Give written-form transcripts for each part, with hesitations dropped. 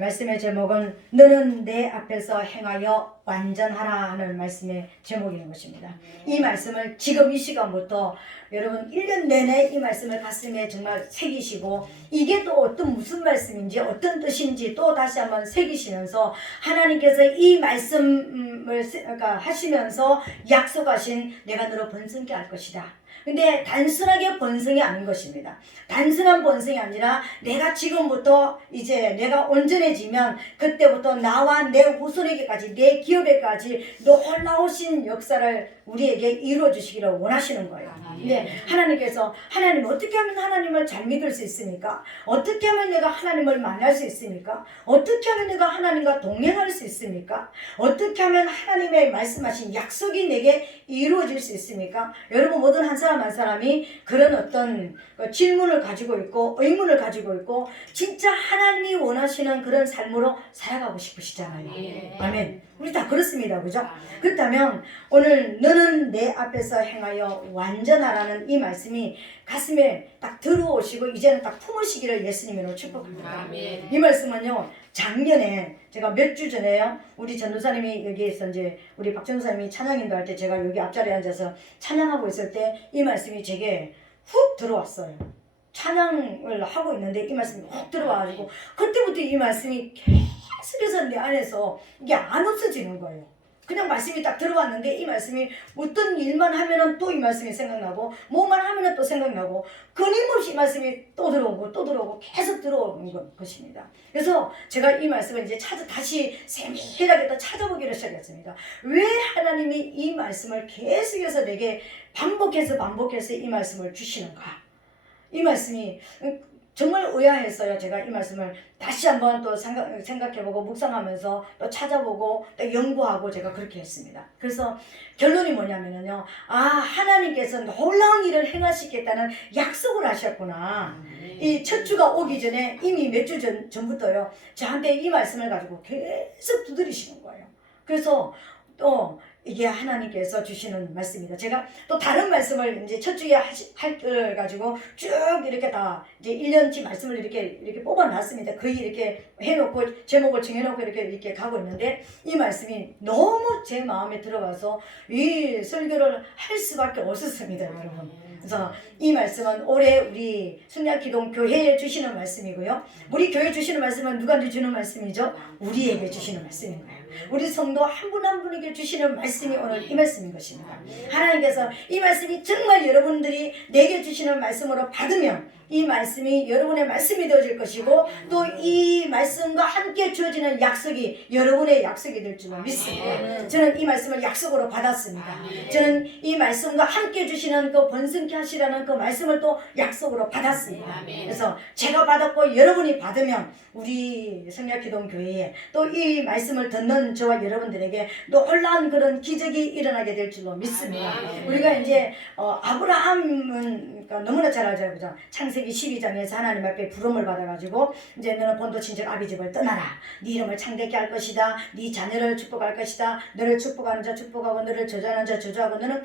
말씀의 제목은 너는 내 앞에서 행하여 완전하라 하는 말씀의 제목인 것입니다. 이 말씀을 지금 이 시간부터 여러분 1년 내내 이 말씀을 가슴에 정말 새기시고 이게 또 어떤 무슨 말씀인지 어떤 뜻인지 또 다시 한번 새기시면서 하나님께서 이 말씀을 하시면서 약속하신 내가 너로 번성케 할 것이다. 근데 단순하게 번성이 아닌 것입니다. 단순한 번성이 아니라 내가 지금부터 이제 내가 온전해지면 그때부터 나와 내 후손에게까지 내 기업에까지 놀라우신 역사를 우리에게 이루어 주시기를 원하시는 거예요. 근데 하나님께서 하나님 어떻게 하면 하나님을 잘 믿을 수 있습니까? 어떻게 하면 내가 하나님을 만날 수 있습니까? 어떻게 하면 내가 하나님과 동행할 수 있습니까? 어떻게 하면 하나님의 말씀하신 약속이 내게 이루어질 수 있습니까? 여러분 모든 한 사람 한 사람이 그런 어떤 질문을 가지고 있고 의문을 가지고 있고 진짜 하나님이 원하시는 그런 삶으로 살아가고 싶으시잖아요. 아멘. 우리 다 그렇습니다. 그죠? 그렇다면 오늘 너는 내 앞에서 행하여 완전하라는 이 말씀이 가슴에 딱 들어오시고 이제는 딱 품으시기를 예수님으로 축복합니다. 이 말씀은요 작년에 제가 몇 주 전에요 우리 전도사님이 여기에서 이제 우리 박 전도사님이 찬양인도 할 때 제가 여기 앞자리에 앉아서 찬양하고 있을 때 이 말씀이 제게 훅 들어왔어요. 찬양을 하고 있는데 이 말씀이 훅 들어와가지고 그때부터 이 말씀이 계속해서 내 안에서 이게 안 없어지는 거예요. 그냥 말씀이 딱 들어왔는데 이 말씀이 어떤 일만 하면은 또 이 말씀이 생각나고 뭐만 하면은 또 생각나고 끊임없이 이 말씀이 또 들어오고 또 들어오고 계속 들어오는 것입니다. 그래서 제가 이 말씀을 이제 다시 세밀하게 또 찾아보기를 시작했습니다. 왜 하나님이 이 말씀을 계속해서 내게 반복해서 이 말씀을 주시는가? 이 말씀이 정말 의아했어요. 제가 이 말씀을 다시 한번 또 생각해보고 묵상하면서 또 찾아보고 또 연구하고 제가 그렇게 했습니다. 그래서 결론이 뭐냐면요. 하나님께서 놀라운 일을 행하시겠다는 약속을 하셨구나. 이 첫 주가 오기 전에 이미 몇 주 전부터요. 저한테 이 말씀을 가지고 계속 두드리시는 거예요. 그래서 또 이게 하나님께서 주시는 말씀입니다. 제가 또 다른 말씀을 이제 첫 주에 할 걸 가지고 쭉 이렇게 다 이제 1년치 말씀을 이렇게 뽑아놨습니다. 거의 이렇게 해놓고 제목을 정해놓고 이렇게 가고 있는데 이 말씀이 너무 제 마음에 들어가서 이 설교를 할 수밖에 없었습니다, 여러분. 그래서 이 말씀은 올해 우리 순례기동 교회에 주시는 말씀이고요. 우리 교회 주시는 말씀은 누구한테 주는 말씀이죠? 우리에게 주시는 말씀인 거예요. 우리 성도 한 분 한 분에게 주시는 말씀이 오늘 이 말씀인 것입니다. 하나님께서 이 말씀이 정말 여러분들이 내게 주시는 말씀으로 받으면 이 말씀이 여러분의 말씀이 되어질 것이고 또 이 말씀과 함께 주어지는 약속이 여러분의 약속이 될 줄로 믿습니다. 저는 이 말씀을 약속으로 받았습니다. 저는 이 말씀과 함께 주시는 그 번성케 하시라는 그 말씀을 또 약속으로 받았습니다. 그래서 제가 받았고 여러분이 받으면 우리 성약기동 교회에 또 이 말씀을 듣는 저와 여러분들에게 놀라운 그런 기적이 일어나게 될 줄로 믿습니다. 우리가 이제 아브라함은 너무나 잘 알잖아요. 그죠? 창세기 12장에서 하나님 앞에 부름을 받아가지고 이제 너는 본토 친척 아비집을 떠나라. 네 이름을 창대케 할 것이다. 네 자녀를 축복할 것이다. 너를 축복하는 자 축복하고 너를 저주하는 자 저주하고 너는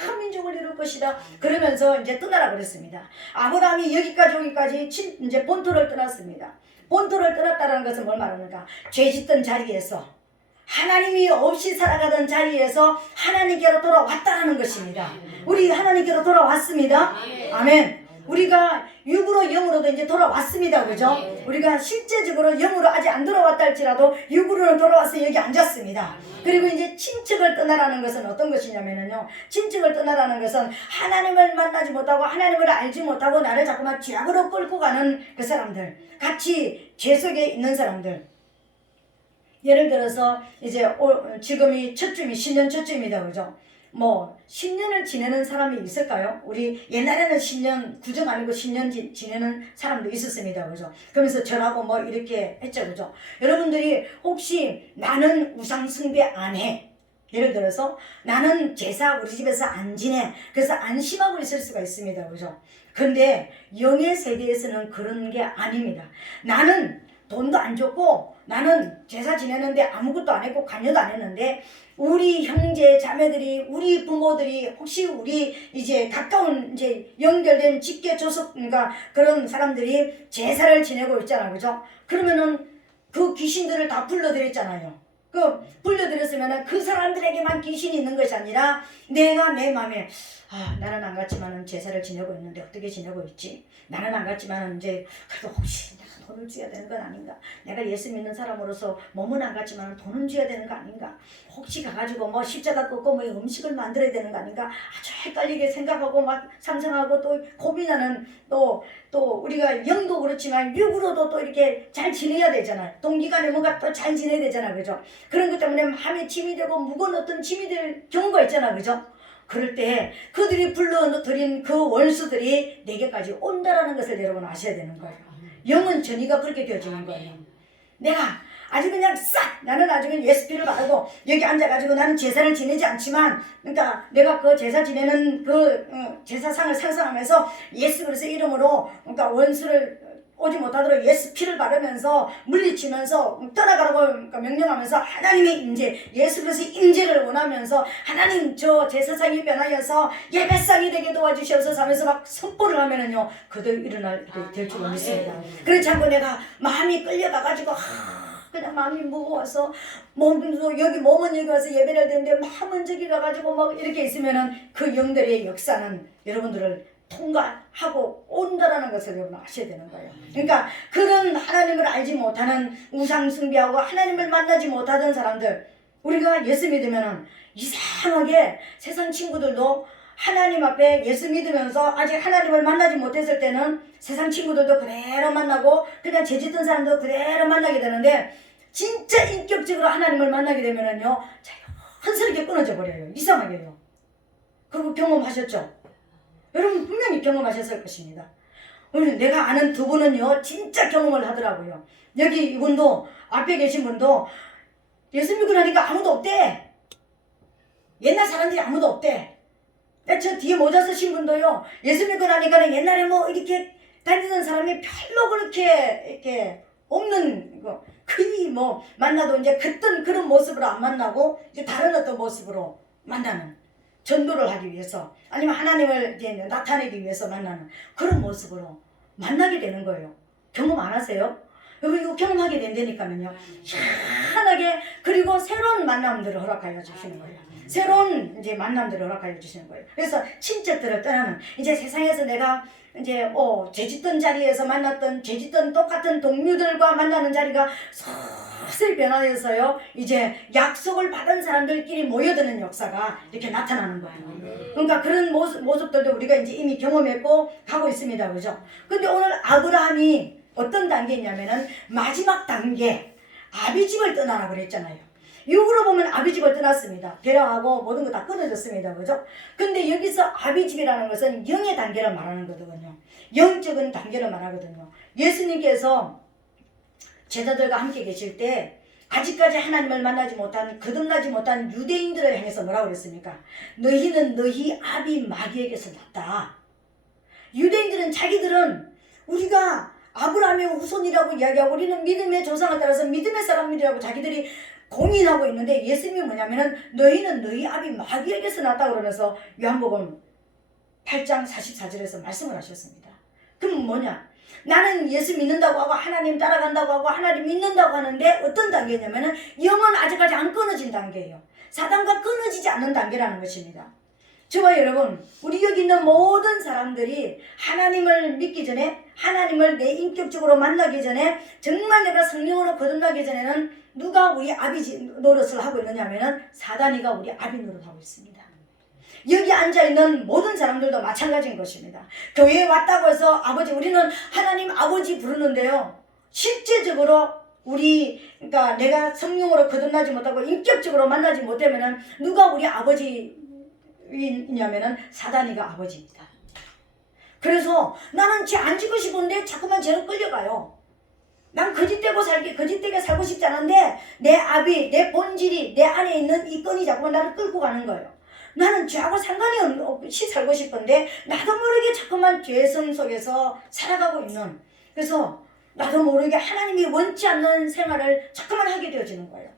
큰 민족을 이룰 것이다. 그러면서 이제 떠나라 그랬습니다. 아브라함이 여기까지 이제 본토를 떠났습니다. 본토를 떠났다는 것은 뭘 말하는가? 죄 짓던 자리에서 하나님이 없이 살아가던 자리에서 하나님께로 돌아왔다는 것입니다. 우리 하나님께로 돌아왔습니다. 아멘. 우리가 육으로 영으로도 이제 돌아왔습니다. 그죠? 우리가 실제적으로 영으로 아직 안 돌아왔다 할지라도 육으로는 돌아와서 여기 앉았습니다. 그리고 이제 친척을 떠나라는 것은 어떤 것이냐면요. 친척을 떠나라는 것은 하나님을 만나지 못하고 하나님을 알지 못하고 나를 자꾸만 죄악으로 끌고 가는 그 사람들, 같이 죄 속에 있는 사람들. 예를 들어서 이제 지금이 첫 주입니다. 10년 첫 주입니다. 그죠? 10년을 지내는 사람이 있을까요? 우리 옛날에는 10년, 구정 아니고 10년 지내는 사람도 있었습니다. 그죠? 그러면서 절하고 이렇게 했죠. 그죠? 여러분들이 혹시 나는 우상숭배 안 해. 예를 들어서 나는 제사 우리 집에서 안 지내. 그래서 안심하고 있을 수가 있습니다. 그죠? 근데 영의 세계에서는 그런 게 아닙니다. 나는 돈도 안 줬고 나는 제사 지내는데 아무것도 안 했고 관여도 안 했는데 우리 형제 자매들이 우리 부모들이 혹시 우리 이제 가까운 이제 연결된 직계 조속 그러니까 그런 사람들이 제사를 지내고 있잖아. 그죠? 그러면은 그 귀신들을 다 불러들였잖아요. 그 불러들였으면 그 사람들에게만 귀신이 있는 것이 아니라 내가 내 마음에 나는 안 갔지만은 제사를 지내고 있는데 어떻게 지내고 있지? 나는 안 갔지만은 이제 그래도 혹시 내가 돈을 줘야 되는 건 아닌가? 내가 예수 믿는 사람으로서 몸은 안 갔지만은 돈은 줘야 되는 거 아닌가? 혹시 가가지고 뭐 십자가 꺾고 뭐 음식을 만들어야 되는 거 아닌가? 아주 헷갈리게 생각하고 막 상상하고 또 고민하는 또 우리가 영도 그렇지만 육으로도 또 이렇게 잘 지내야 되잖아요. 동기간에 뭔가 또 잘 지내야 되잖아, 그죠? 그런 것 때문에 마음에 짐이 되고 무거운 어떤 짐이 될 경우가 있잖아, 그죠? 그럴 때 그들이 불러들인 그 원수들이 내게까지 온다라는 것을 여러분 아셔야 되는 거예요. 영은 전이가 그렇게 되어지는 거예요. 내가 아주 그냥 싹 나는 아주 그냥 예수 피를 바르고 여기 앉아가지고 나는 제사를 지내지 않지만 그러니까 내가 그 제사 지내는 그 제사상을 상상하면서 예수 그리스도의 이름으로 그러니까 원수를 오지 못하도록 예수 피를 바르면서 물리치면서 떠나가라고 그러니까 명령하면서 하나님의 임재 예수 그리스도의 임재를 원하면서 하나님 저 제사상이 변하여서 예배상이 되게 도와주시옵소서 하면서 막 선포를 하면은요 그들 일어날 될 줄 믿습니다. 그렇지 않고 내가 마음이 끌려가가지고 그냥 마음이 무거워서 몸도 여기 몸은 여기 와서 예배를 드는데 마음은 저기 가가지고 막 이렇게 있으면은 그 영들의 역사는 여러분들을 통과하고 온다라는 것을 여러분 아셔야 되는 거예요. 그러니까 그런 하나님을 알지 못하는 우상 숭배하고 하나님을 만나지 못하던 사람들 우리가 예수 믿으면은 이상하게 세상 친구들도 하나님 앞에 예수 믿으면서 아직 하나님을 만나지 못했을 때는 세상 친구들도 그대로 만나고 그냥 죄짓던 사람도 그대로 만나게 되는데 진짜 인격적으로 하나님을 만나게 되면은요 자연스럽게 끊어져 버려요. 이상하게요. 그리고 경험하셨죠? 여러분 분명히 경험하셨을 것입니다. 오늘 내가 아는 두 분은요 진짜 경험을 하더라고요. 여기 이분도 앞에 계신 분도 예수 믿고 나니까 아무도 없대. 옛날 사람들이 아무도 없대. 저 뒤에 모자 쓰신 분도요 예수 믿고 나니까 옛날에 뭐 이렇게 다니던 사람이 별로 그렇게 이렇게 없는 거 거의 뭐 만나도 이제 그땐 그런 모습으로 안 만나고 이제 다른 어떤 모습으로 만나는 전도를 하기 위해서 아니면 하나님을 이제 나타내기 위해서 만나는 그런 모습으로 만나게 되는 거예요. 경험 안 하세요? 여러분 이거 경험하게 된다니까는요 희한하게 그리고 새로운 만남들을 허락하여 주시는 거예요. 새로운 이제 만남들을 허락하여 주시는 거예요. 그래서 친척들을 떠나는 이제 세상에서 내가 이제 죄짓던 자리에서 만났던 죄짓던 똑같은 동료들과 만나는 자리가 서서히 변화해서요 이제 약속을 받은 사람들끼리 모여드는 역사가 이렇게 나타나는 거예요. 그러니까 그런 모습들도 우리가 이제 이미 경험했고 가고 있습니다, 그죠? 근데 오늘 아브라함이 어떤 단계냐면은 마지막 단계 아비집을 떠나라 그랬잖아요. 육으로 보면 아비집을 떠났습니다. 배려하고 모든 거 다 끊어졌습니다. 그죠? 근데 여기서 아비집이라는 것은 영의 단계를 말하는 거거든요. 영적인 단계를 말하거든요. 예수님께서 제자들과 함께 계실 때 아직까지 하나님을 만나지 못한 거듭나지 못한 유대인들을 향해서 뭐라고 그랬습니까? 너희는 너희 아비 마귀에게서 났다. 유대인들은 자기들은 우리가 아브라함의 후손이라고 이야기하고 우리는 믿음의 조상을 따라서 믿음의 사람들이라고 자기들이 공인하고 있는데 예수님이 뭐냐면은 너희는 너희 아비 마귀에게서 났다고 그러면서 요한복음 8장 44절에서 말씀을 하셨습니다. 그럼 뭐냐? 나는 예수 믿는다고 하고 하나님 따라간다고 하고 하나님 믿는다고 하는데 어떤 단계냐면은 영은 아직까지 안 끊어진 단계예요. 사단과 끊어지지 않는 단계라는 것입니다. 저와 여러분 우리 여기 있는 모든 사람들이 하나님을 믿기 전에 하나님을 내 인격적으로 만나기 전에 정말 내가 성령으로 거듭나기 전에는 누가 우리 아비 노릇을 하고 있느냐 하면은 사단이가 우리 아비 노릇하고 있습니다. 여기 앉아있는 모든 사람들도 마찬가지인 것입니다. 교회에 왔다고 해서 아버지 우리는 하나님 아버지 부르는데요 실제적으로 그러니까 내가 성령으로 거듭나지 못하고 인격적으로 만나지 못하면은 누가 우리 아버지냐면은 사단이가 아버지입니다. 그래서 나는 쟤 안 지고 싶은데 자꾸만 쟤는 끌려가요. 난 거짓되게 살고 싶지 않은데 내 아비, 내 본질이 내 안에 있는 이 끈이 자꾸만 나를 끌고 가는 거예요. 나는 죄하고 상관이 없이 살고 싶은데 나도 모르게 자꾸만 죄성 속에서 살아가고 있는 그래서 나도 모르게 하나님이 원치 않는 생활을 자꾸만 하게 되어지는 거예요.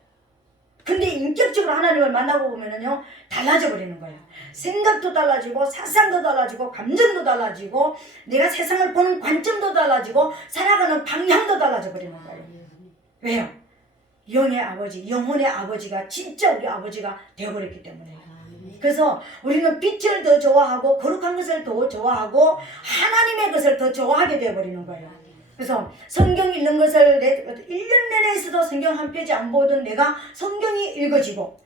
근데 인격적으로 하나님을 만나고 보면은요 달라져 버리는 거예요. 생각도 달라지고 사상도 달라지고 감정도 달라지고 내가 세상을 보는 관점도 달라지고 살아가는 방향도 달라져 버리는 거예요. 왜요? 영의 아버지, 영혼의 아버지가 진짜 우리 아버지가 되어버렸기 때문에. 그래서 우리는 빛을 더 좋아하고 거룩한 것을 더 좋아하고 하나님의 것을 더 좋아하게 되어버리는 거예요. 그래서 성경 읽는 것을 1년 내내 있어도 성경 한 페이지 안 보던 내가 성경이 읽어지고,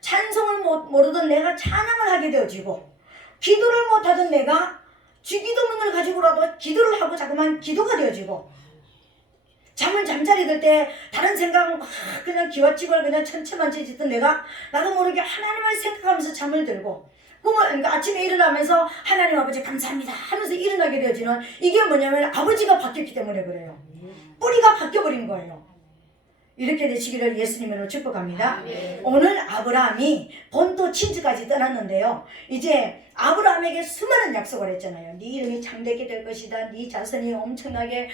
찬송을 모르던 내가 찬양을 하게 되어지고, 기도를 못하던 내가 주기도문을 가지고라도 기도를 하고 자꾸만 기도가 되어지고, 잠자리 들 때 다른 생각 막 그냥 기와집을 그냥 천체만체 짓던 내가 나도 모르게 하나님을 생각하면서 잠을 들고, 그러니까 아침에 일어나면서 하나님 아버지 감사합니다 하면서 일어나게 되어지는, 이게 뭐냐면 아버지가 바뀌었기 때문에 그래요. 뿌리가 바뀌어버린 거예요. 이렇게 되시기를 예수님으로 축복합니다. 오늘 아브라함이 본토 친지까지 떠났는데요. 이제 아브라함에게 수많은 약속을 했잖아요. 네 이름이 창대하게 될 것이다. 네 자손이 엄청나게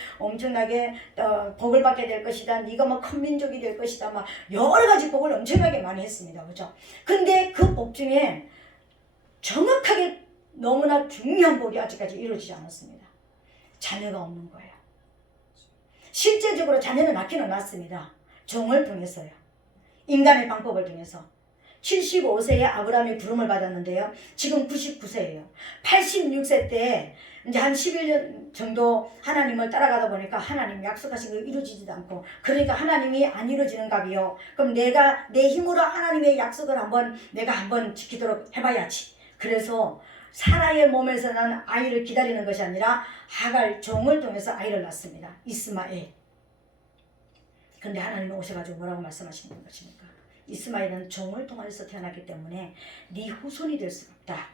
복을 받게 될 것이다. 네가 뭐 큰 민족이 될 것이다. 막 여러 가지 복을 엄청나게 많이 했습니다. 그죠? 근데 그 복 중에 정확하게 너무나 중요한 복이 아직까지 이루어지지 않았습니다. 자녀가 없는 거예요. 실제적으로 자녀는 낳기는 낳습니다. 종을 통해서요. 인간의 방법을 통해서. 75세에 아브라함이 부름을 받았는데요. 지금 99세예요. 86세 때 이제 한 11년 정도 하나님을 따라가다 보니까 하나님 약속하신 거 이루어지지도 않고, 그러니까 하나님이 안 이루어지는가비요. 그럼 내가 내 힘으로 하나님의 약속을 내가 한번 지키도록 해봐야지. 그래서 사라의 몸에서 난 아이를 기다리는 것이 아니라 하갈 종을 통해서 아이를 낳습니다. 이스마엘. 근데 하나님이 오셔가지고 뭐라고 말씀하시는 것입니까? 이스마엘은 종을 통해서 태어났기 때문에 네 후손이 될 수가 없다.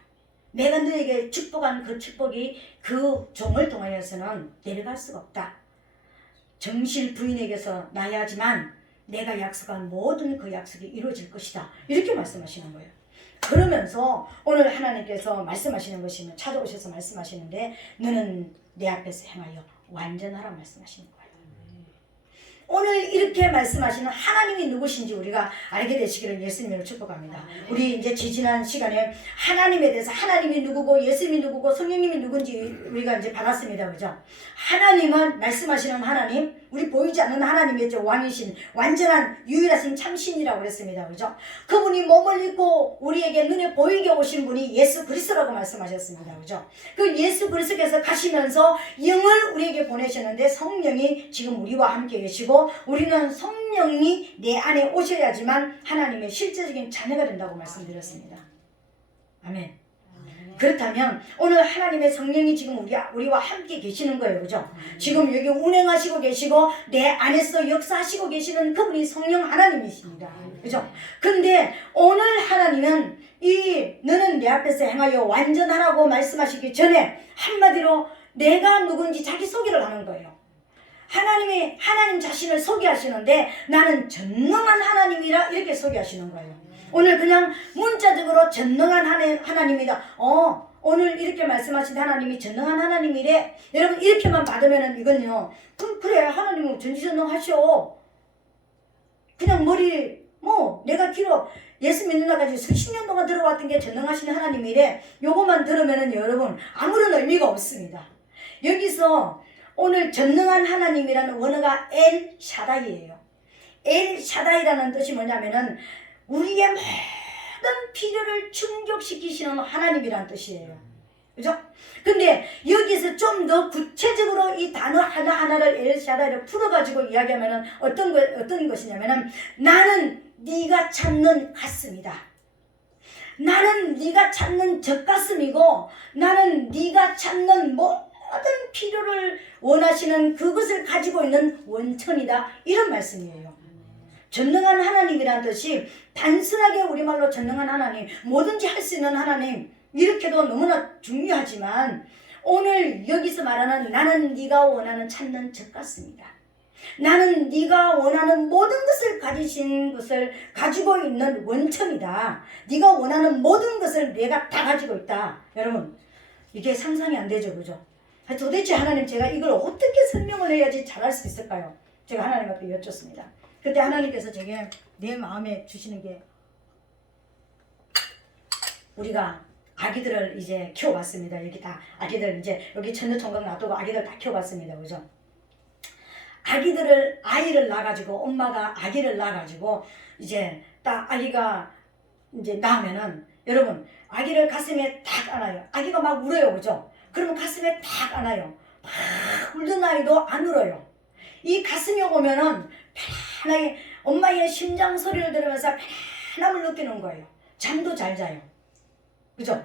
내가 너에게 축복한 그 축복이 그 종을 통하여서는 내려갈 수가 없다. 정실 부인에게서 나야지만 내가 약속한 모든 그 약속이 이루어질 것이다. 이렇게 말씀하시는 거예요. 그러면서 오늘 하나님께서 말씀하시는 것이면 찾아오셔서 말씀하시는데, 너는 내 앞에서 행하여 완전하라 말씀하시는 거예요. 오늘 이렇게 말씀하시는 하나님이 누구신지 우리가 알게 되시기를 예수님으로 축복합니다. 우리 이제 지지난 시간에 하나님에 대해서, 하나님이 누구고 예수님이 누구고 성령님이 누군지 우리가 이제 받았습니다. 그죠? 하나님은 말씀하시는 하나님, 우리 보이지 않는 하나님이죠. 왕이신, 완전한 유일하신 참신이라고 그랬습니다. 그죠? 그분이 몸을 입고 우리에게 눈에 보이게 오신 분이 예수 그리스도라고 말씀하셨습니다. 그죠? 그 예수 그리스도께서 가시면서 영을 우리에게 보내셨는데, 성령이 지금 우리와 함께 계시고, 우리는 성령이 내 안에 오셔야지만 하나님의 실제적인 자녀가 된다고 말씀드렸습니다. 아멘. 그렇다면 오늘 하나님의 성령이 지금 우리와 함께 계시는 거예요. 그죠? 지금 여기 운행하시고 계시고 내 안에서 역사하시고 계시는 그분이 성령 하나님이십니다. 그죠? 근데 오늘 하나님은 너는 내 앞에서 행하여 완전하라고 말씀하시기 전에 한마디로 내가 누군지 자기 소개를 하는 거예요. 하나님이 하나님 자신을 소개하시는데, 나는 전능한 하나님이라 이렇게 소개하시는 거예요. 오늘 그냥 문자적으로 전능한 하나님이다. 오늘 이렇게 말씀하신 하나님이 전능한 하나님이래. 여러분 이렇게만 받으면은 이건요. 그래 하나님은 전지전능하셔. 그냥 내가 예수 믿는 날까지 수십 년 동안 들어왔던 게 전능하신 하나님이래. 요것만 들으면은 여러분 아무런 의미가 없습니다. 여기서 오늘 전능한 하나님이라는 원어가 엘 샤다이예요. 엘 샤다이라는 뜻이 뭐냐면은 우리의 모든 필요를 충족시키시는 하나님이라는 뜻이에요. 그죠? 근데 여기서 좀 더 구체적으로 이 단어 하나하나를 엘 샤다이를 풀어가지고 이야기하면은 어떤 것이냐면은, 나는 네가 찾는 가슴이다. 나는 네가 찾는 젖가슴이고, 나는 네가 찾는 모든 필요를 원하시는 그것을 가지고 있는 원천이다. 이런 말씀이에요. 전능한 하나님이라는 뜻이 단순하게 우리말로 전능한 하나님, 뭐든지 할 수 있는 하나님, 이렇게도 너무나 중요하지만, 오늘 여기서 말하는 나는 네가 원하는 찾는 젖가슴이다. 나는 네가 원하는 모든 것을 가지신 것을 가지고 있는 원천이다. 네가 원하는 모든 것을 내가 다 가지고 있다. 여러분 이게 상상이 안 되죠. 그죠? 도대체 하나님, 제가 이걸 어떻게 설명을 해야지 잘할 수 있을까요? 제가 하나님 앞에 여쭙습니다. 그때 하나님께서 제게 내 마음에 주시는 게, 우리가 아기들을 이제 키워봤습니다. 여기 다 아기들 이제 여기 천녀총각 놔두고 아기들 다 키워봤습니다. 그죠? 아이를 낳아가지고, 엄마가 아기를 낳아가지고, 이제 딱 아기가 이제 낳으면은, 여러분, 아기를 가슴에 딱 안아요. 아기가 막 울어요. 그죠? 그러면 가슴에 딱 안아요. 막 울던 아이도 안 울어요. 이 가슴이 오면은 편안하게 엄마의 심장 소리를 들으면서 편안함을 느끼는 거예요. 잠도 잘 자요. 그죠?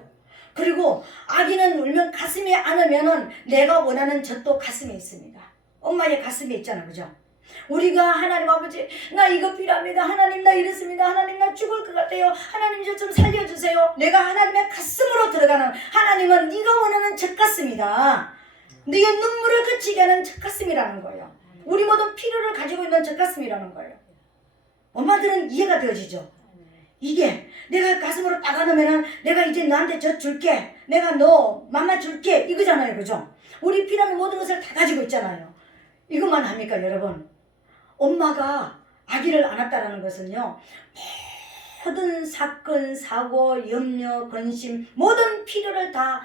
그리고 아기는 울면 가슴에 안으면은 내가 원하는 젖도 가슴에 있습니다. 엄마의 가슴에 있잖아. 그죠? 우리가 하나님 아버지, 나 이거 필요합니다. 하나님 나 이렇습니다. 하나님 나 죽을 것 같아요. 하나님 저 좀 살려주세요. 내가 하나님의 가슴으로 들어가는, 하나님은 네가 원하는 젖가슴이다. 네가 눈물을 그치게 하는 젖가슴이라는 거예요. 우리 모든 필요를 가지고 있는 젖가슴이라는 거예요. 엄마들은 이해가 되어지죠. 이게 내가 가슴으로 딱 안으면은 내가 이제 너한테 젖 줄게, 내가 너 맘마 줄게, 이거잖아요. 그죠? 우리 필요한 모든 것을 다 가지고 있잖아요. 이것만 합니까 여러분? 엄마가 아기를 안았다라는 것은요, 모든 사건, 사고, 염려, 근심, 모든 필요를 다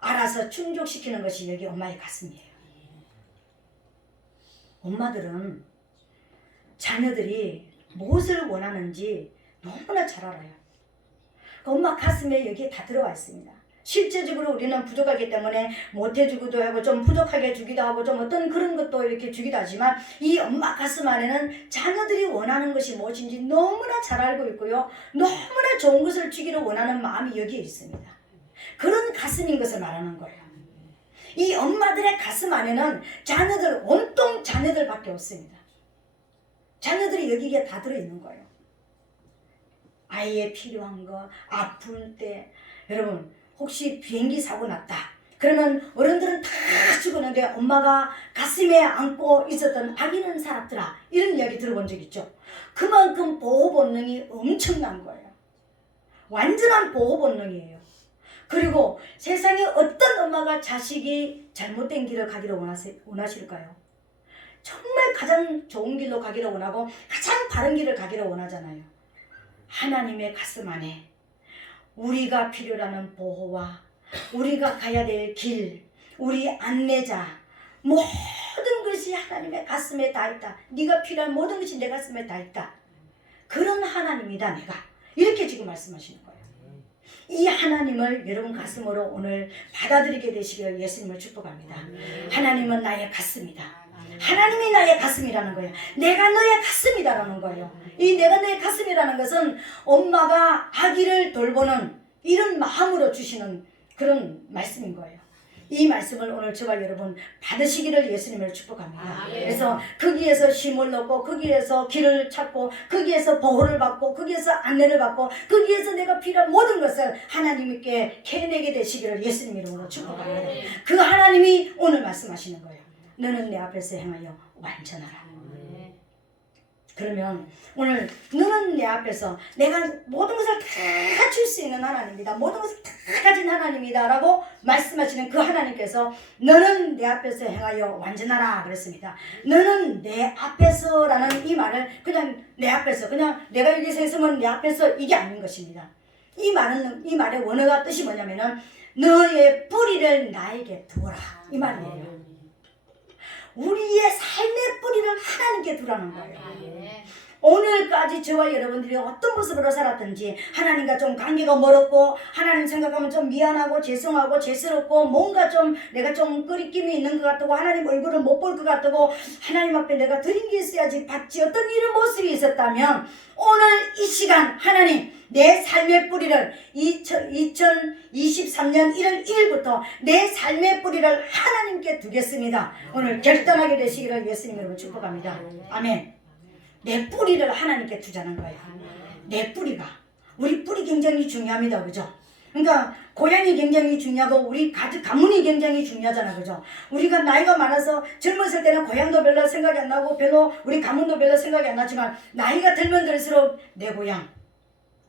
알아서 충족시키는 것이 여기 엄마의 가슴이에요. 엄마들은 자녀들이 무엇을 원하는지 너무나 잘 알아요. 엄마 가슴에 여기에 다 들어와 있습니다. 실제적으로 우리는 부족하기 때문에 못해주기도 하고 좀 부족하게 주기도 하고 좀 어떤 그런 것도 이렇게 주기도 하지만, 이 엄마 가슴 안에는 자녀들이 원하는 것이 무엇인지 너무나 잘 알고 있고요, 너무나 좋은 것을 주기를 원하는 마음이 여기에 있습니다. 그런 가슴인 것을 말하는 거예요. 이 엄마들의 가슴 안에는 자녀들, 온통 자녀들밖에 없습니다. 자녀들이 여기에 다 들어있는 거예요. 아이의 필요한 거, 아플 때, 여러분 혹시 비행기 사고 났다 그러면 어른들은 다 죽었는데 엄마가 가슴에 안고 있었던 아기는 살았더라, 이런 이야기 들어본 적 있죠. 그만큼 보호 본능이 엄청난 거예요. 완전한 보호 본능이에요. 그리고 세상에 어떤 엄마가 자식이 잘못된 길을 가기를 원하실까요? 정말 가장 좋은 길로 가기를 원하고 가장 바른 길을 가기를 원하잖아요. 하나님의 가슴 안에 우리가 필요라는 보호와 우리가 가야 될 길, 우리 안내자, 모든 것이 하나님의 가슴에 다 있다. 네가 필요한 모든 것이 내 가슴에 다 있다. 그런 하나님이다 내가. 이렇게 지금 말씀하시는 거예요. 이 하나님을 여러분 가슴으로 오늘 받아들이게 되시기를 예수님을 축복합니다. 하나님은 나의 가슴이다. 하나님이 나의 가슴이라는 거예요. 내가 너의 가슴이다라는 거예요. 이 내가 너의 가슴이라는 것은 엄마가 아기를 돌보는 이런 마음으로 주시는 그런 말씀인 거예요. 이 말씀을 오늘 저와 여러분 받으시기를 예수님을 축복합니다. 그래서 거기에서 쉼을 얻고, 거기에서 길을 찾고, 거기에서 보호를 받고, 거기에서 안내를 받고, 거기에서 내가 필요한 모든 것을 하나님께 캐내게 되시기를 예수님 이름으로 축복합니다. 그 하나님이 오늘 말씀하시는 거예요. 너는 내 앞에서 행하여 완전하라. 그러면 오늘 너는 내 앞에서 내가 모든 것을 다 줄 수 있는 하나님이다, 모든 것을 다 가진 하나님이다 라고 말씀하시는 그 하나님께서 너는 내 앞에서 행하여 완전하라 그랬습니다. 너는 내 앞에서 라는 이 말을 그냥 내 앞에서, 그냥 내가 여기서 있으면 내 앞에서 이게 아닌 것입니다. 이 말의 원어가 뜻이 뭐냐면은 너의 뿌리를 나에게 두어라, 이 말이에요. 우리의 삶의 뿌리를 하나님께 두라는 거예요. 오늘까지 저와 여러분들이 어떤 모습으로 살았든지 하나님과 좀 관계가 멀었고, 하나님 생각하면 좀 미안하고 죄송하고 죄스럽고, 뭔가 좀 내가 좀 끄리낌이 있는 것 같고, 하나님 얼굴을 못 볼 것 같고, 하나님 앞에 내가 드린 게 있어야지 받지, 어떤 이런 모습이 있었다면 오늘 이 시간 하나님 내 삶의 뿌리를 2023년 1월 1일부터 내 삶의 뿌리를 하나님께 두겠습니다. 오늘 결단하게 되시기를 예수님 여러분 축복합니다. 아멘. 내 뿌리를 하나님께 두자는 거예요. 내 뿌리가, 우리 뿌리 굉장히 중요합니다. 그죠? 그러니까 고향이 굉장히 중요하고 우리 가문이 굉장히 중요하잖아. 그죠? 우리가 나이가 많아서 젊었을 때는 고향도 별로 생각이 안 나고 별로 우리 가문도 별로 생각이 안 나지만, 나이가 들면 들수록 내 고향,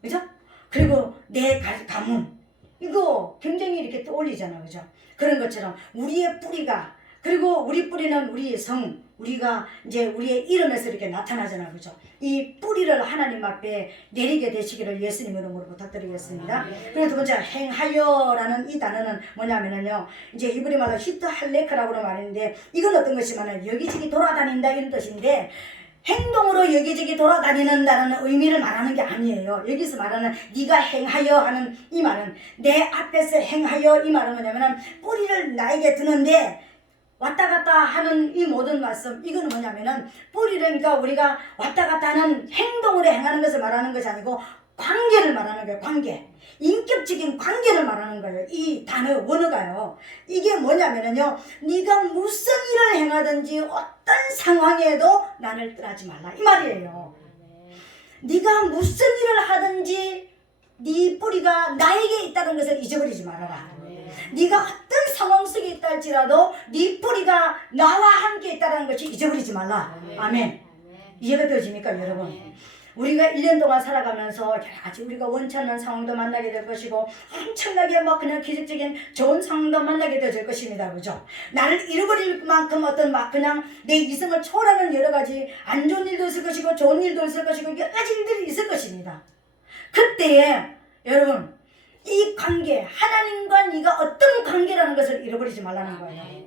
그죠? 그리고 내 가문, 이거 굉장히 이렇게 떠올리잖아. 그죠? 그런 것처럼 우리의 뿌리가, 그리고 우리 뿌리는 우리의 성, 우리가 이제 우리의 이름에서 이렇게 나타나잖아요. 그죠? 이 뿌리를 하나님 앞에 내리게 되시기를 예수님 이름으로 부탁드리겠습니다. 그리고 두 번째, 행하여라는 이 단어는 뭐냐면요. 이제 이브리 말로 히트 할레크라고 말하는데, 이건 어떤 것이냐면 여기저기 돌아다닌다 이런 뜻인데, 행동으로 여기저기 돌아다니는다는 의미를 말하는 게 아니에요. 여기서 말하는 네가 행하여 하는 이 말은, 내 앞에서 행하여 이 말은 뭐냐면 뿌리를 나에게 두는데 왔다 갔다 하는 이 모든 말씀, 이건 뭐냐면은 뿌리를, 그러니까 우리가 왔다 갔다 하는 행동으로 행하는 것을 말하는 것이 아니고 관계를 말하는 거예요. 관계, 인격적인 관계를 말하는 거예요. 이 단어 원어가요. 이게 뭐냐면은요, 네가 무슨 일을 행하든지 어떤 상황에도 나를 떠나지 말라 이 말이에요. 네가 무슨 일을 하든지 네 뿌리가 나에게 있다는 것을 잊어버리지 말아라. 네가 어떤 상황 속에 있다 할지라도 네 뿌리가 나와 함께 있다는 것이 잊어버리지 말라. 아멘. 이해가 되어집니까 여러분? 우리가 1년 동안 살아가면서 여러 가지 우리가 원치 않는 상황도 만나게 될 것이고, 엄청나게 막 그냥 기적적인 좋은 상황도 만나게 될 것입니다. 그죠? 나를 잃어버릴 만큼 어떤 막 그냥 내 이성을 초월하는 여러 가지 안 좋은 일도 있을 것이고 좋은 일도 있을 것이고 여러 가지 일들이 있을 것입니다. 그때에 여러분, 이 관계, 하나님과 네가 어떤 관계라는 것을 잃어버리지 말라는 거예요.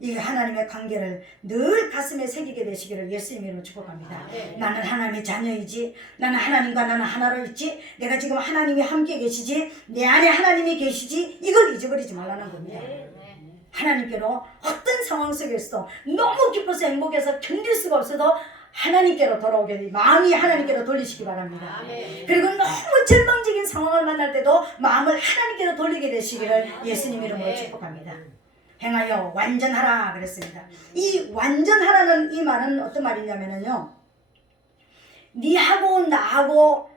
이 하나님의 관계를 늘 가슴에 새기게 되시기를 예수님 이름으로 축복합니다. 나는 하나님의 자녀이지, 나는 하나님과 나는 하나로 있지, 내가 지금 하나님이 함께 계시지, 내 안에 하나님이 계시지, 이걸 잊어버리지 말라는 겁니다. 하나님께로 어떤 상황 속에서 너무 기뻐서 행복해서 견딜 수가 없어도 하나님께로 돌아오게, 마음이 하나님께로 돌리시기 바랍니다. 그리고 너무 절망적인 상황을 만날 때도 마음을 하나님께로 돌리게 되시기를 예수님 이름으로 축복합니다. 행하여 완전하라 그랬습니다. 이 완전하라는 이 말은 어떤 말이냐면요, 니하고 나하고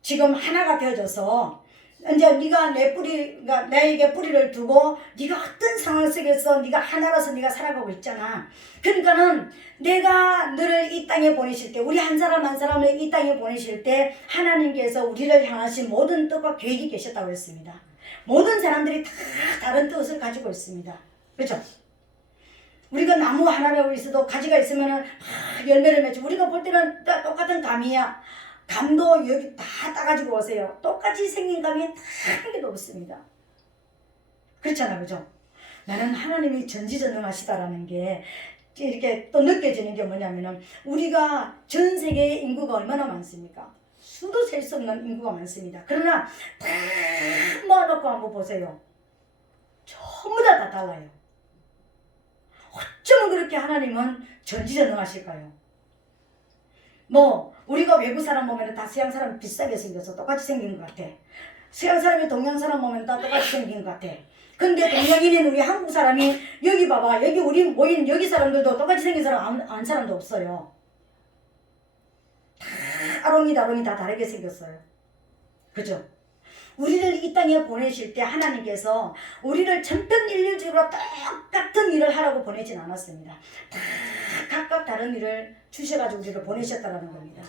지금 하나가 되어져서 이제 네가 내 뿌리가 나에게 뿌리를 두고 네가 어떤 상황 속에서 네가 하나라서 네가 살아가고 있잖아. 그러니까는 내가 너를 이 땅에 보내실 때, 우리 한 사람 한 사람을 이 땅에 보내실 때 하나님께서 우리를 향하신 모든 뜻과 계획이 계셨다고 했습니다. 모든 사람들이 다 다른 뜻을 가지고 있습니다. 그렇죠? 우리가 나무 하나라고 있어도 가지가 있으면 열매를 맺죠. 우리가 볼 때는 똑같은 감이야. 감도 여기 다 따가지고 오세요. 똑같이 생긴 감이 다 한 개도 없습니다. 그렇잖아, 그죠? 나는 하나님이 전지전능하시다라는 게 이렇게 또 느껴지는 게 뭐냐면은, 우리가 전 세계의 인구가 얼마나 많습니까? 수도 셀 수 없는 인구가 많습니다. 그러나 다 모아놓고 한번 보세요. 전부 다 달라요. 어쩌면 그렇게 하나님은 전지전능하실까요? 뭐 우리가 외국 사람 보면 다 서양 사람 비슷하게 생겨서 똑같이 생긴 것 같아. 서양 사람이 동양 사람 보면 다 똑같이 생긴 것 같아. 근데 동양인인 우리 한국 사람이 여기 봐봐, 여기 우리 모인 여기 사람들도 똑같이 생긴 사람 안 사람도 없어요. 다 아롱이 다 다르게 생겼어요. 그죠? 우리를 이 땅에 보내실 때 하나님께서 우리를 전편인류적으로 똑같은 일을 하라고 보내진 않았습니다. 다 각각 다른 일을 주셔가지고 우리를 보내셨다는 겁니다.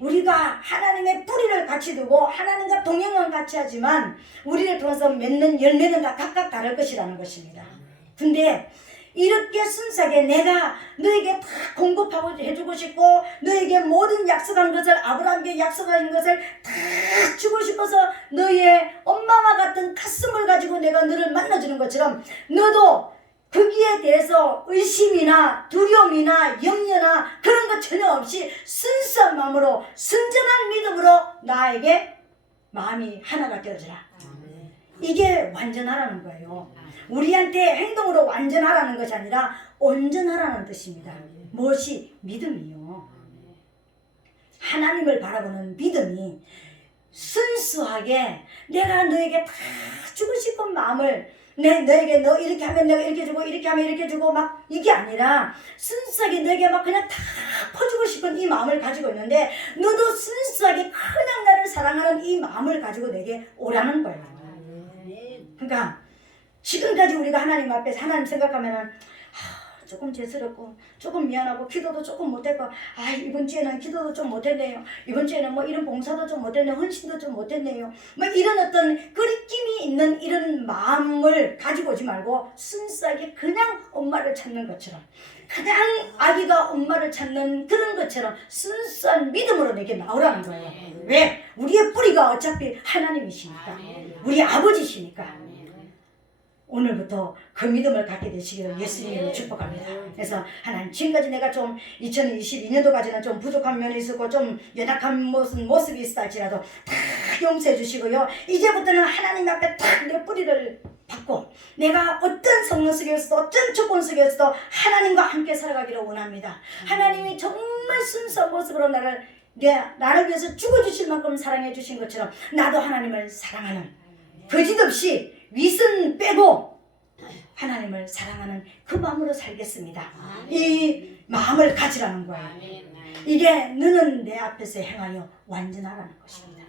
우리가 하나님의 뿌리를 같이 두고 하나님과 동행은 같이 하지만 우리를 통해서 맺는 열매는 다 각각 다를 것이라는 것입니다. 근데 이렇게 순수하게 내가 너에게 다 공급하고 해주고 싶고, 너에게 모든 약속한 것을, 아브라함에게 약속한 것을 다 주고 싶어서 너의 엄마와 같은 가슴을 가지고 내가 너를 만나주는 것처럼, 너도 거기에 대해서 의심이나 두려움이나 염려나 그런 것 전혀 없이 순수한 마음으로, 순전한 믿음으로 나에게 마음이 하나가 되어지라. 이게 완전하라는 거예요. 우리한테 행동으로 완전하라는 것이 아니라 온전하라는 뜻입니다. 무엇이? 믿음이요. 하나님을 바라보는 믿음이 순수하게 내가 너에게 다 주고 싶은 마음을, 너에게 너 이렇게 하면 내가 이렇게 주고 이렇게 하면 이렇게 주고 막 이게 아니라 순수하게 너에게 막 그냥 다 퍼주고 싶은 이 마음을 가지고 있는데, 너도 순수하게 그냥 나를 사랑하는 이 마음을 가지고 내게 오라는 거예요. 그러니까 지금까지 우리가 하나님 앞에서 하나님 생각하면은 조금 죄스럽고 조금 미안하고 기도도 조금 못했고 이번 주에는 기도도 좀 못했네요. 이번 주에는 뭐 이런 봉사도 좀 못했네요. 헌신도 좀 못했네요. 뭐 이런 어떤 끄리낌이 있는 이런 마음을 가지고 오지 말고 순수하게 그냥 엄마를 찾는 것처럼, 그냥 아기가 엄마를 찾는 그런 것처럼 순수한 믿음으로 내게 나오라는 거예요. 왜? 우리의 뿌리가 어차피 하나님이시니까, 우리 아버지시니까. 오늘부터 그 믿음을 갖게 되시기를 예수님으로 축복합니다. 그래서 하나님, 지금까지 내가 좀 2022년도까지는 좀 부족한 면이 있었고 좀 연약한 모습이 있었다 할지라도 다 용서해 주시고요. 이제부터는 하나님 앞에 딱 내 뿌리를 받고 내가 어떤 성능 속에서도 어떤 조건 속에서도 하나님과 함께 살아가기를 원합니다. 하나님이 정말 순수한 모습으로 나를 위해서 죽어주실 만큼 사랑해 주신 것처럼 나도 하나님을 사랑하는, 거짓없이 위선 빼고 하나님을 사랑하는 그 마음으로 살겠습니다. 이 마음을 가지라는 거예요. 이게 너는 내 앞에서 행하여 완전하라는 것입니다.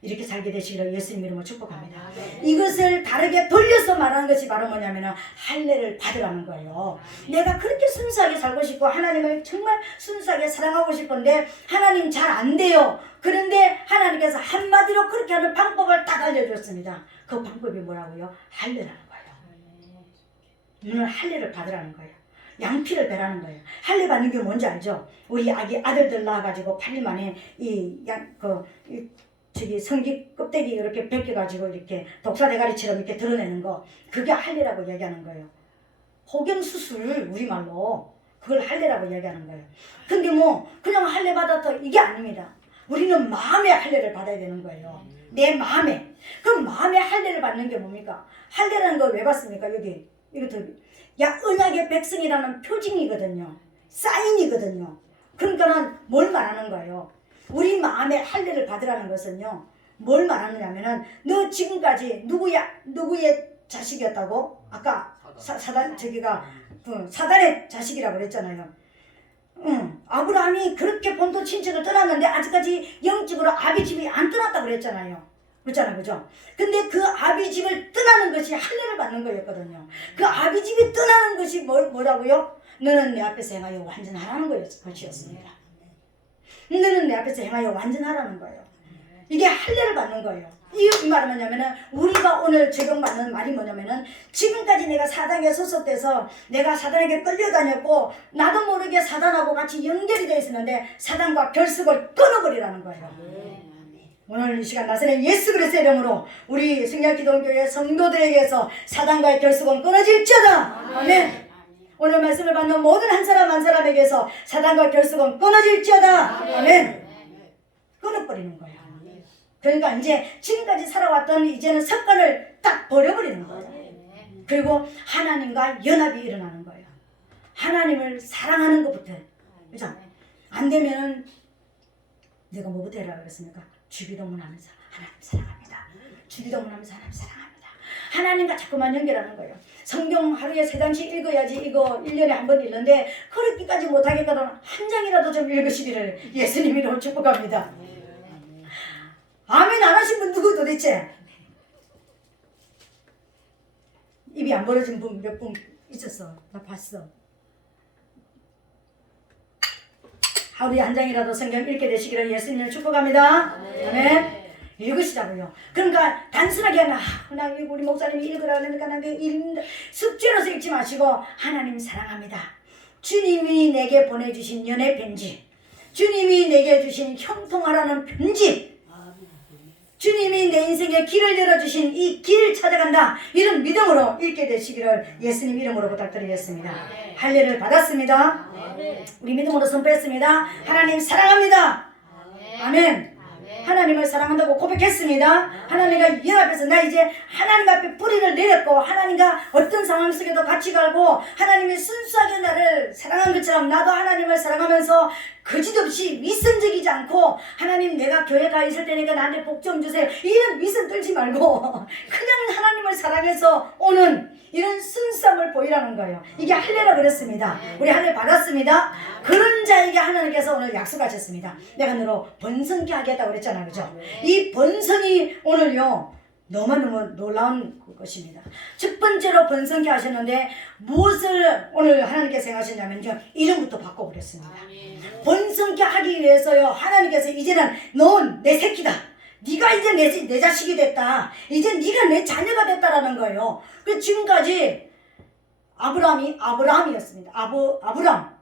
이렇게 살게 되시기를 예수님 이름으로 축복합니다. 이것을 다르게 돌려서 말하는 것이 바로 뭐냐면 할례를 받으라는 거예요. 내가 그렇게 순수하게 살고 싶고 하나님을 정말 순수하게 사랑하고 싶은데 하나님 잘 안 돼요. 그런데 하나님께서 한마디로 그렇게 하는 방법을 딱 알려줬습니다. 그 방법이 뭐라고요? 할례라는 거예요. 너는 할례를 받으라는 거예요. 양피를 베라는 거예요. 할례 받는 게 뭔지 알죠? 우리 아들들 낳아가지고 8일 만에 성기 껍데기 이렇게 벗겨가지고 이렇게 독사 대가리처럼 이렇게 드러내는 거, 그게 할례라고 얘기하는 거예요. 호경수술, 우리말로 그걸 할례라고 얘기하는 거예요. 근데 뭐 그냥 할례 받았다 이게 아닙니다. 우리는 마음의 할례를 받아야 되는 거예요. 내 마음에. 그럼 마음의 할례를 받는 게 뭡니까? 할례라는 걸 왜 받습니까? 여기 이것도 언약의 백성이라는 표징이거든요. 사인이거든요. 그러니까는 뭘 말하는 거예요? 우리 마음의 할례를 받으라는 것은요, 뭘 말하느냐면은 너 지금까지 누구의 자식이었다고? 아까 사단의 자식이라고 그랬잖아요. 아브라함이 그렇게 본토 친척을 떠났는데 아직까지 영적으로 아비 집이 안 떠났다고 그랬잖아요. 그렇잖아요, 그죠? 근데 그 아비 집을 떠나는 것이 할례를 받는 거였거든요. 그 아비 집이 떠나는 것이 뭐라고요? 너는 내 앞에서 행하여 완전하라는 것이었습니다. 너는 내 앞에서 행하여 완전하라는 거예요. 이게 할례를 받는 거예요. 이 말은 뭐냐면은 우리가 오늘 적용받는 말이 뭐냐면은 지금까지 내가 사단에 소속돼서 내가 사단에게 끌려다녔고 나도 모르게 사단하고 같이 연결이 되어 있었는데 사단과 결속을 끊어버리라는 거예요. 오늘 이 시간 나서는 예수 그리스도의 이름으로 우리 승리기도교회 성도들에게서 사단과의 결속은 끊어질지어다. 아멘. 오늘 말씀을 받는 모든 한 사람 한 사람에게서 사단과 결속은 끊어질지어다. 아멘. 끊어버리는 거예요. 그러니까 이제 지금까지 살아왔던 이제는 습관을 딱 버려버리는 거예요. 그리고 하나님과 연합이 일어나는 거예요. 하나님을 사랑하는 것부터. 그죠? 안 되면 내가 뭐부터 해라 그랬습니까? 주기도문하면서 하나님 사랑합니다. 주기도문하면서 하나님 사랑합니다. 하나님과 자꾸만 연결하는 거예요. 성경 하루에 3장씩 읽어야지 이거 1년에 한 번 읽는데 그렇게까지 못하겠거든 한 장이라도 좀 읽으시기를 예수님 이름으로 축복합니다. 아멘 안 하신 분 누구 도대체? 입이 안 벌어진 분 몇 분 있었어. 나 봤어. 하루에 한 장이라도 성경 읽게 되시기를 예수님을 축복합니다. 아멘. 읽으시자고요. 그러니까 단순하게 나 우리 목사님이 읽으라 그러니까 나 숙제로서 읽지 마시고 하나님 사랑합니다. 주님이 내게 보내주신 연애 편지, 주님이 내게 주신 형통하라는 편지, 주님이 내 인생에 길을 열어주신 이 길 찾아간다 이런 믿음으로 읽게 되시기를 예수님 이름으로 부탁드리겠습니다. 할례를 받았습니다. 우리 믿음으로 선포했습니다. 하나님 사랑합니다. 아멘. 하나님을 사랑한다고 고백했습니다. 하나님과 연합해서 나 이제 하나님 앞에 뿌리를 내렸고 하나님과 어떤 상황 속에도 같이 가고 하나님이 순수하게 나를 사랑한 것처럼 나도 하나님을 사랑하면서 거짓없이 위선적이지 않고 하나님 내가 교회 가 있을 때니까 나한테 복 좀 주세요 이런 위선 떨지 말고 그냥 하나님을 사랑해서 오는 이런 순수함을 보이라는 거예요. 이게 할례라 그랬습니다. 우리 할례 받았습니다. 그런 자에게 하나님께서 오늘 약속하셨습니다. 내가 너로 번성케 하겠다고 그랬잖아요. 그죠? 이 번성이 오늘요 너무너무 놀라운 것입니다. 첫 번째로 번성케 하셨는데 무엇을 오늘 하나님께서 생각하셨냐면요, 이름부터 바꿔버렸습니다. 번성케 하기 위해서요, 하나님께서 이제는 넌 내 새끼다, 네가 이제 내 자식이 됐다, 이제 네가 내 자녀가 됐다라는 거예요. 그 지금까지 아브라함이었습니다. 아브람,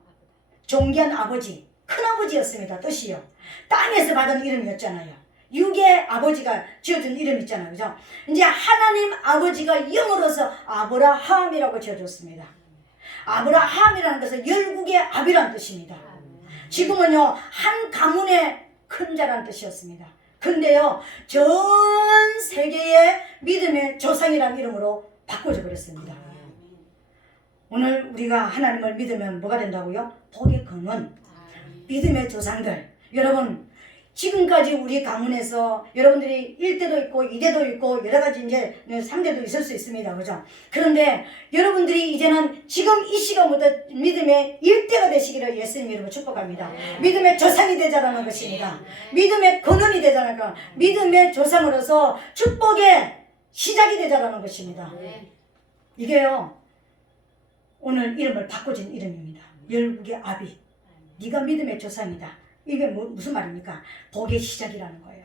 존귀한 아버지, 큰아버지였습니다. 뜻이요. 땅에서 받은 이름이었잖아요. 육의 아버지가 지어준 이름 있잖아요. 그죠? 이제 하나님 아버지가 영으로서 아브라함이라고 지어줬습니다. 아브라함이라는 것은 열국의 아비라는 뜻입니다. 지금은요, 한 가문의 큰 자라는 뜻이었습니다. 근데요, 전 세계의 믿음의 조상이라는 이름으로 바꿔져 버렸습니다. 오늘 우리가 하나님을 믿으면 뭐가 된다고요? 복의 근원, 믿음의 조상들. 여러분, 지금까지 우리 가문에서 여러분들이 1대도 있고 2대도 있고 여러 가지 이제 3대도 있을 수 있습니다. 그죠? 그런데 여러분들이 이제는 지금 이 시간부터 믿음의 1대가 되시기를 예수님 이름으로 축복합니다. 믿음의 조상이 되자라는 것입니다. 믿음의 근원이 되자라는 것, 믿음의 조상으로서 축복의 시작이 되자라는 것입니다. 이게요, 오늘 이름을 바꿔준 이름입니다. 열국의 아비, 네가 믿음의 조상이다. 이게 무슨 말입니까? 복의 시작이라는 거예요.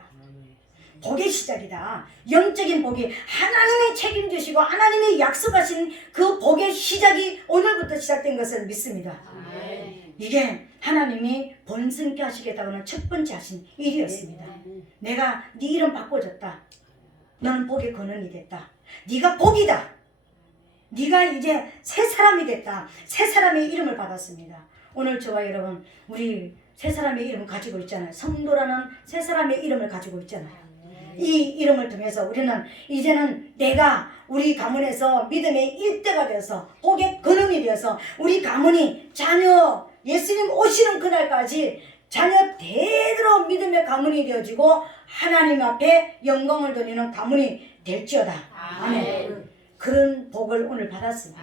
복의 시작이다. 영적인 복이 하나님이 책임지시고 하나님이 약속하신 그 복의 시작이 오늘부터 시작된 것을 믿습니다. 이게 하나님이 번성케 하시겠다고는 첫 번째 하신 일이었습니다. 내가 네 이름 바꿔줬다. 너는 복의 근원이 됐다. 네가 복이다. 네가 이제 새 사람이 됐다. 새 사람의 이름을 받았습니다. 오늘 저와 여러분, 우리 새 사람의 이름을 가지고 있잖아요. 성도라는 새 사람의 이름을 가지고 있잖아요. 이 이름을 통해서 우리는 이제는 내가 우리 가문에서 믿음의 일대가 되어서 복의 근원이 되어서 우리 가문이 자녀 예수님 오시는 그날까지 자녀 대대로 믿음의 가문이 되어지고 하나님 앞에 영광을 돌리는 가문이 될지어다. 아멘. 그런 복을 오늘 받았습니다.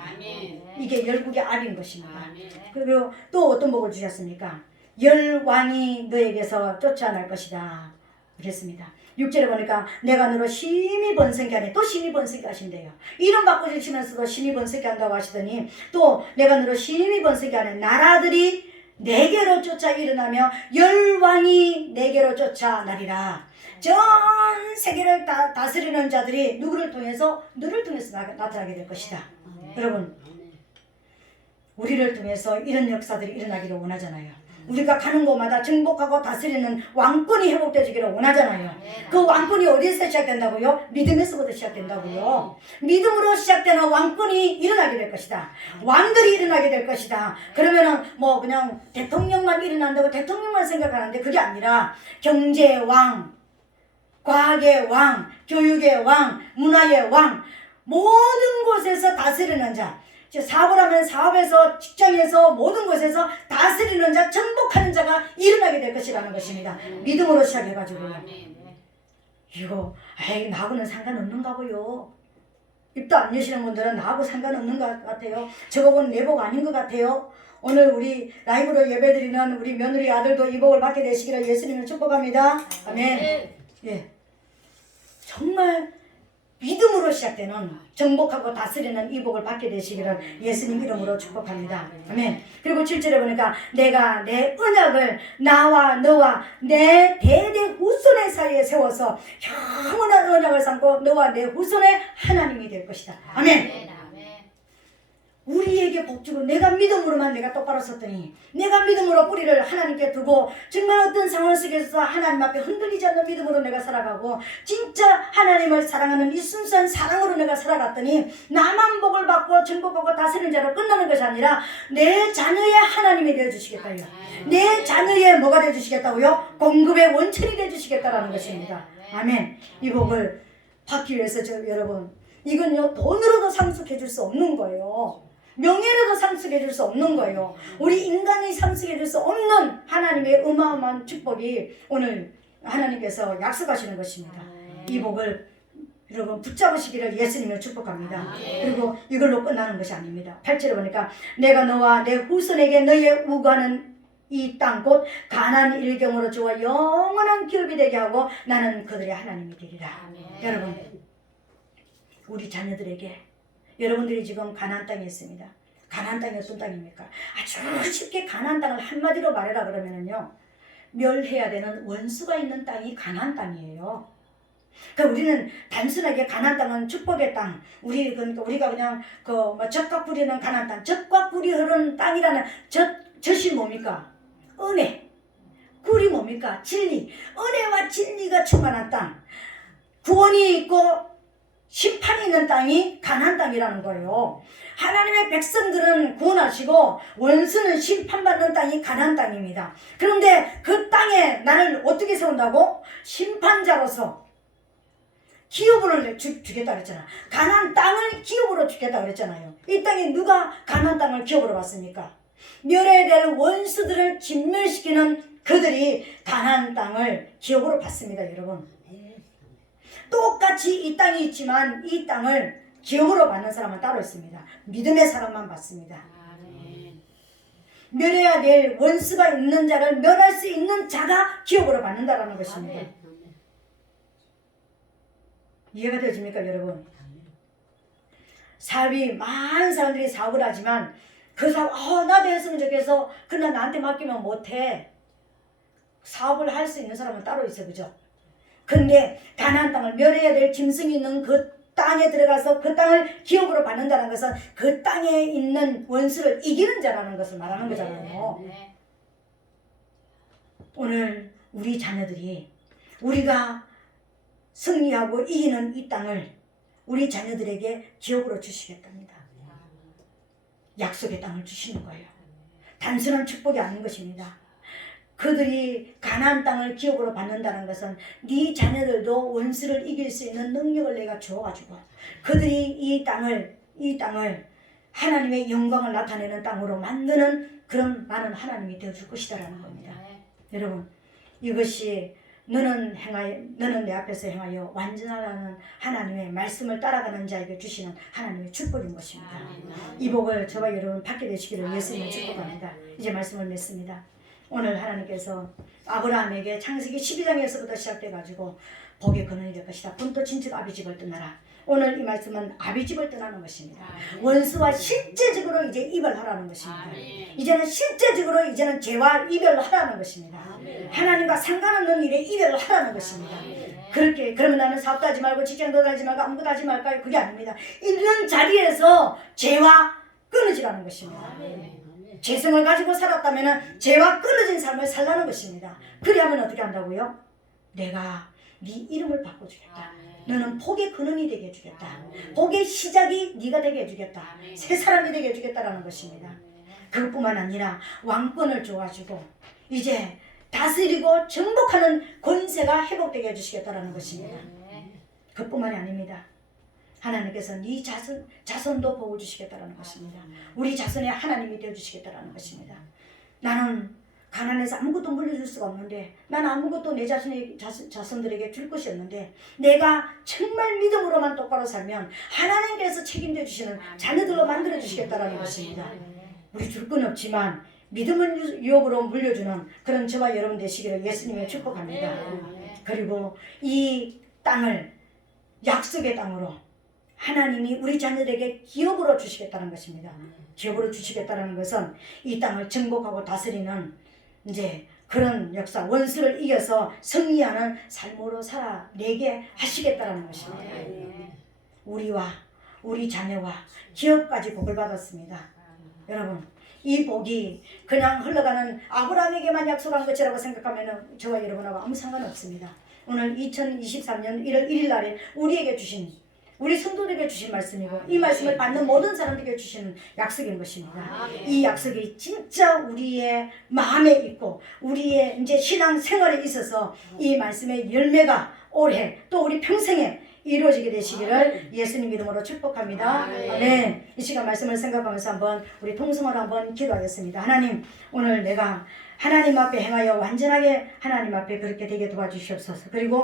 이게 열국의 아비인 것입니다. 그리고 또 어떤 복을 주셨습니까? 열왕이 너에게서 쫓아날 것이다 그랬습니다. 6절에 보니까 내가 너로 심히 번성케 하니, 또 심히 번성케 하신대요. 이름 바꿔주시면서도 심히 번성케 한다고 하시더니 또 내가 너로 심히 번성케 하니 나라들이 내게로 쫓아 일어나며 열왕이 내게로 쫓아나리라. 전 세계를 다스리는 자들이 누구를 통해서? 너를 통해서 나타나게 될 것이다. 여러분, 우리를 통해서 이런 역사들이 일어나기를 원하잖아요. 우리가 가는 곳마다 정복하고 다스리는 왕권이 회복되기를 원하잖아요. 그 왕권이 어디서 시작된다고요? 믿음에서부터 시작된다고요. 믿음으로 시작되는 왕권이 일어나게 될 것이다. 왕들이 일어나게 될 것이다. 그러면은 뭐 그냥 대통령만 일어난다고 대통령만 생각하는데 그게 아니라 경제의 왕, 과학의 왕, 교육의 왕, 문화의 왕, 모든 곳에서 다스리는 자, 사업을 하면 사업에서, 직장에서, 모든 곳에서 다스리는 자, 정복하는 자가 일어나게 될 것이라는 것입니다. 믿음으로 시작해가지고요. 이거 나하고는 상관없는가 보요. 입도 안 여시는 분들은 나하고 상관없는 것 같아요. 저거 보면 내 복 아닌 것 같아요. 오늘 우리 라이브로 예배드리는 우리 며느리 아들도 이 복을 받게 되시기를 예수님을 축복합니다. 아멘. 예, 정말 믿음으로 시작되는 정복하고 다스리는 이 복을 받게 되시기를 예수님 이름으로 축복합니다. 아멘. 그리고 7절에 보니까 내가 내 언약을 나와 너와 내 대대 후손의 사이에 세워서 영원한 언약을 삼고 너와 내 후손의 하나님이 될 것이다. 아멘. 우리에게 복 주고 내가 믿음으로만 내가 똑바로 섰더니 내가 믿음으로 뿌리를 하나님께 두고 정말 어떤 상황 속에서 하나님 앞에 흔들리지 않는 믿음으로 내가 살아가고 진짜 하나님을 사랑하는 이 순수한 사랑으로 내가 살아갔더니 나만 복을 받고 정복하고 다스리는 자로 끝나는 것이 아니라 내 자녀의 하나님이 되어주시겠다요. 내 자녀의 뭐가 되어주시겠다고요? 공급의 원천이 되어주시겠다라는 것입니다. 아멘. 이 복을 받기 위해서 여러분, 이건요 돈으로도 상속해 줄 수 없는 거예요. 명예로도 상속해 줄 수 없는 거예요. 우리 인간이 상속해 줄 수 없는 하나님의 어마어마한 축복이 오늘 하나님께서 약속하시는 것입니다. 이 복을 여러분 붙잡으시기를 예수님을 축복합니다. 그리고 이걸로 끝나는 것이 아닙니다. 8절에 보니까 내가 너와 내 후손에게 너의 우거하는 이 땅 곧 가나안 일경으로 주어 영원한 기업이 되게 하고 나는 그들의 하나님이 되리라. 여러분, 우리 자녀들에게 여러분들이 지금 가나안 땅에 있습니다. 가나안 땅이 어떤 땅입니까? 아주 쉽게 가나안 땅을 한마디로 말해라 그러면은요, 멸해야 되는 원수가 있는 땅이 가나안 땅이에요. 그러니까 우리는 단순하게 가나안 땅은 축복의 땅, 우리가 그냥 젖과 꿀이 흐르는 가나안 땅, 젖과 꿀이 흐르는 땅이라는 젖이 뭡니까? 은혜. 꿀이 뭡니까? 진리. 은혜와 진리가 충만한 땅, 구원이 있고 심판이 있는 땅이 가나안 땅이라는 거예요. 하나님의 백성들은 구원하시고 원수는 심판받는 땅이 가나안 땅입니다. 그런데 그 땅에 나를 어떻게 세운다고? 심판자로서 기업으로 주겠다 그랬잖아. 가나안 땅을 기업으로 주겠다 그랬잖아요. 이 땅에 누가 가나안 땅을 기업으로 받습니까? 멸해야 될 원수들을 진멸시키는 그들이 가나안 땅을 기업으로 받습니다, 여러분. 똑같이 이 땅이 있지만 이 땅을 기업으로 받는 사람은 따로 있습니다. 믿음의 사람만 받습니다. 멸해야 될 원수가 있는 자를 멸할 수 있는 자가 기업으로 받는다라는 것입니다. 이해가 되십니까, 여러분? 사업이 많은 사람들이 사업을 하지만 그 사업 나도 했으면 좋겠어. 그러나 나한테 맡기면 못해. 사업을 할 수 있는 사람은 따로 있어, 그죠? 근데 가나안 땅을 멸해야 될 짐승이 있는 그 땅에 들어가서 그 땅을 기업으로 받는다는 것은 그 땅에 있는 원수를 이기는 자라는 것을 말하는 거잖아요. 오늘 우리 자녀들이 우리가 승리하고 이기는 이 땅을 우리 자녀들에게 기업으로 주시겠답니다. 약속의 땅을 주시는 거예요. 단순한 축복이 아닌 것입니다. 그들이 가나안 땅을 기업으로 받는다는 것은 네 자녀들도 원수를 이길 수 있는 능력을 내가 주어가지고 그들이 이 땅을 하나님의 영광을 나타내는 땅으로 만드는 그런 많은 하나님이 되어줄 것이다라는 겁니다. 여러분, 이것이 너는 내 앞에서 행하여 완전하라는 하나님의 말씀을 따라가는 자에게 주시는 하나님의 축복인 것입니다. 이 복을 저와 여러분 받게 되시기를 예수님을 축복합니다. 이제 말씀을 맺습니다. 오늘 하나님께서 아브라함에게 창세기 12장에서부터 시작돼가지고 복의 근원이 될 것이다. 본토 친척 아비집을 떠나라. 오늘 이 말씀은 아비집을 떠나는 것입니다. 원수와 실제적으로 이제 이별하라는 것입니다. 이제는 실제적으로 죄와 이별하라는 것입니다. 하나님과 상관없는 일에 이별하라는 것입니다. 그러면 나는 사업도 하지 말고 직장도 하지 말고 아무것도 하지 말까요? 그게 아닙니다. 이런 자리에서 죄와 끊어지라는 것입니다. 죄성을 가지고 살았다면 죄와 끊어진 삶을 살라는 것입니다. 그래야만 어떻게 한다고요? 내가 네 이름을 바꿔주겠다. 너는 복의 근원이 되게 해주겠다. 복의 시작이 네가 되게 해주겠다. 새 사람이 되게 해주겠다라는 것입니다. 그것뿐만 아니라 왕권을 줘가지고 이제 다스리고 정복하는 권세가 회복되게 해주시겠다라는 것입니다. 그것뿐만이 아닙니다. 하나님께서 네 자손도 복을 주시겠다라는 것입니다. 우리 자손의 하나님이 되어주시겠다라는 것입니다. 나는 가난해서 아무것도 물려줄 수가 없는데, 나는 아무것도 내 자손들에게 줄 것이 없는데, 내가 정말 믿음으로만 똑바로 살면 하나님께서 책임져 주시는 자녀들로 만들어 주시겠다라는 것입니다. 우리 줄 건 없지만 믿음을 유업으로 물려주는 그런 저와 여러분 되시기를 예수님의 축복합니다. 그리고 이 땅을 약속의 땅으로 하나님이 우리 자녀들에게 기업으로 주시겠다는 것입니다. 기업으로 주시겠다는 것은 이 땅을 정복하고 다스리는 이제 그런 역사, 원수를 이겨서 승리하는 삶으로 살아내게 하시겠다는 것입니다. 우리와 우리 자녀와 기업까지 복을 받았습니다. 여러분, 이 복이 그냥 흘러가는 아브라함에게만 약속한 것이라고 생각하면 저와 여러분하고 아무 상관없습니다. 오늘 2023년 1월 1일 날에 우리에게 주신, 우리 성도들에게 주신 말씀이고, 이 말씀을 받는 모든 사람들에게 주시는 약속인 것입니다. 이 약속이 진짜 우리의 마음에 있고 우리의 이제 신앙 생활에 있어서 이 말씀의 열매가 올해 또 우리 평생에 이루어지게 되시기를 예수님 이름으로 축복합니다. 아멘. 이 시간 말씀을 생각하면서 한번 우리 통성으로 한번 기도하겠습니다. 하나님, 오늘 내가 하나님 앞에 행하여 완전하게 하나님 앞에 그렇게 되게 도와주시옵소서. 그리고